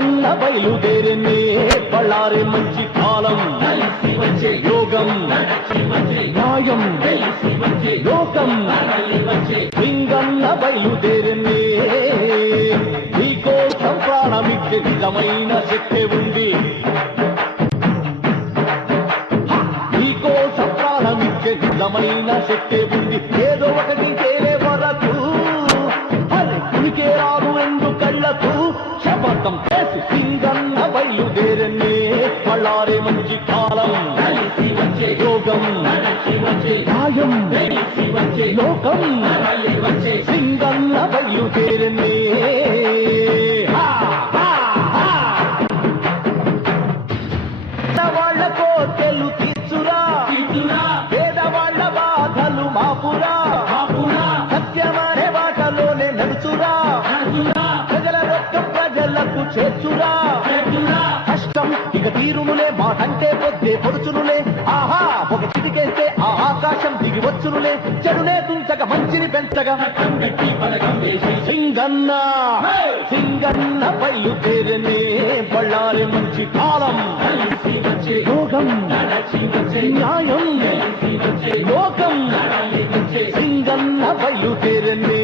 సింగన్న బయలుదేరినే పళ్ళారే మంచి కాలం. యోగం న్యాయం లోకం. తరలి బయలుదేరే సింగన్న నీకోసం ప్రాణమిచ్చే నిజమైన శక్తి ఉంది. నీకోసం ప్రాణమిచ్చే నిజమైన శక్తి ఉంది. ఏదో ఒకటి తేలే శపథం చేసి సింగన్న బయలుదేరనే పళ్ళారే మంచి కాలం. యోగం. లోకం. ప్రజలకు చేర్చురా. కష్టం ఇక తీరునులే మాటంటే పొద్దే పొడుచునులే. ఆహా ఒక చిటికేస్తే ఆ ఆకాశం దిగి వచ్చునులే. చెడునే తుంచక మంచిని పెంచగా పథకం సింగన్న సింగన్న బయలుదేరనే బళ్ళారి మంచి కాలం. యోగం న్యాయం తెలిసి వచ్చే లోకం. తరలి సింగన్న బయలుదేరనే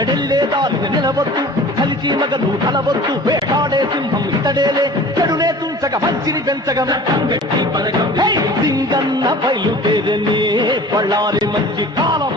ఇతడెళ్ళే దారి నిలవద్దు కలిసి మగ నువ్వు కలవద్దు. వేటాడే సింహం ఇతడేలే. చెడునే తుంచక మంచిని పెంచగా! సింగన్న బయలుదేరనే పళ్ళారి మంచి కాలం.